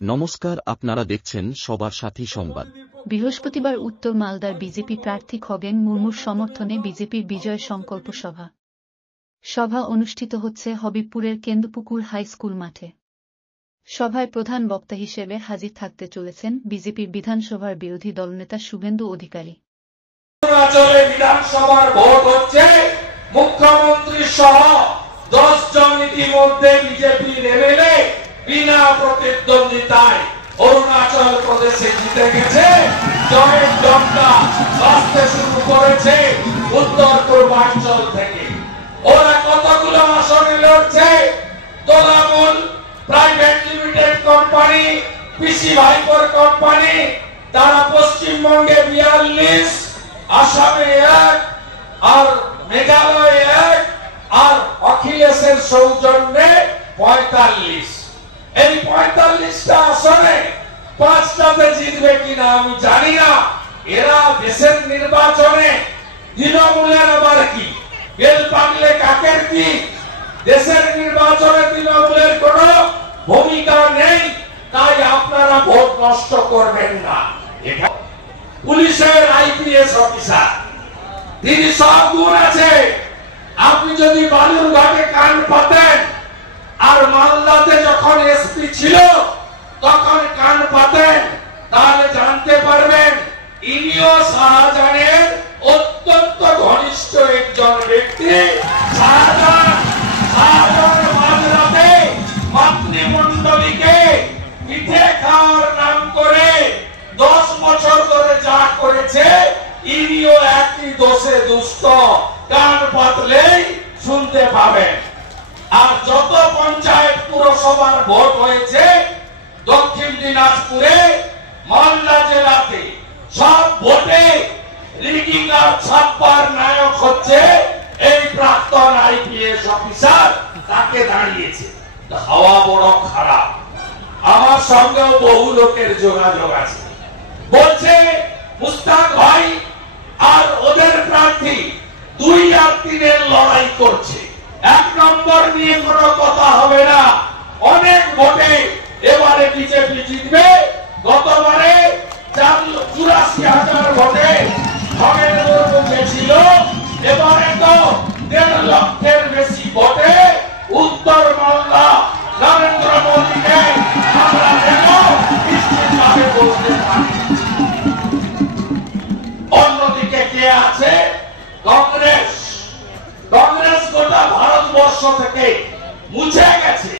নমস্কার, আপনারা দেখছেন সবার সাথী সংবাদ। বৃহস্পতিবার উত্তর মালদার বিজেপি প্রার্থী খগেন মুর্মুর সমর্থনে বিজেপির বিজয় সংকল্প সভা অনুষ্ঠিত হচ্ছে হবিবপুরের কেন্দ্রপুকুর হাই স্কুল মাঠে। সভায় প্রধান বক্তা হিসেবে হাজির থাকতে চলেছেন বিজেপির বিধানসভার বিরোধী দলনেতা শুভেন্দু অধিকারী। অরুণাচলে বিধানসভার ভোট হচ্ছে, মুখ্যমন্ত্রী সহ 10 জন ইতিমধ্যে বিজেপির এমএলএ বিনা প্রতিদ্বন্দ্বিতায় অরুণাচল প্রদেশে জিতে গেছে। জয়ের জনতা আসতে শুরু করেছে উত্তর পূর্বাঞ্চল থেকে। ওরা কতগুলো আসনে লড়ছে? তোলামূল প্রাইভেট লিমিটেড কোম্পানি, পিসি ভাইপোর কোম্পানি, তারা পশ্চিমবঙ্গে 42, আসামে 1, আর মেঘালয়ে 1, আর অখিলেশের সৌজন্যে 45। এই 45টা আসনে 5টাতে জিতবে কিনা আমি জানি না। এরা দেশের নির্বাচনে তৃণমূলের আবার কি বেল পাগলে কাকের কি? দেশের নির্বাচনে তৃণমূলের কোন ভূমিকা নেই, তাই আপনারা ভোট নষ্ট করবেন না। পুলিশের আইপিএস অফিসার, তিনি সব গুণ আছে। আপনি যদি বালুরঘাটে কান পাতেন আর মালদাতে যখন এসপি ছিল তখন কান পাতেন, তাহলে জানতে পারবেন ইনিও শাহজাহানের অত্যন্ত ঘনিষ্ঠ একজন ব্যক্তি। শাহজাহান মাঝরাতে মাতৃমণ্ডলীকে পিঠে খাওয়ার নাম করে 10 বছর ধরে যা করেছে, ইনিও একই দোষে দুষ্ট। কান পাতলেই শুনতে পাবেন। আর যত পঞ্চায়েত পুরসভার ভোট হয়েছে দক্ষিণ দিনাজপুরে, মালদা জেলাতে, সব ভোটে রিগিং আর ছাপ্পার নায়ক হচ্ছে এই প্রাক্তন আইপিএস অফিসার। তাকে দাঁড়িয়েছে। হাওয়া বড় খারাপ। আমার সঙ্গেও বহু লোকের যোগাযোগ আছে, বলছে মুস্তাক ভাই আর ওদের প্রার্থী 2 আর 3 লড়াই করছে, 1 নম্বর নিয়ে কোনো কথা হবে না। অনেক ভোটে এবারে বিজেপি জিতবে। গতবারে 84,000 ভোটে খগেন মুর্মু গেছিল, এবারে তো 1.5 লক্ষের বেশি ভোটে উত্তর মালদা নরেন্দ্র মোদীকে আমরা যেন নিশ্চিতভাবে বলতে পারি। অন্যদিকে কে আছে? কংগ্রেস গোটা ভারতবর্ষ থেকে মুছে গেছে।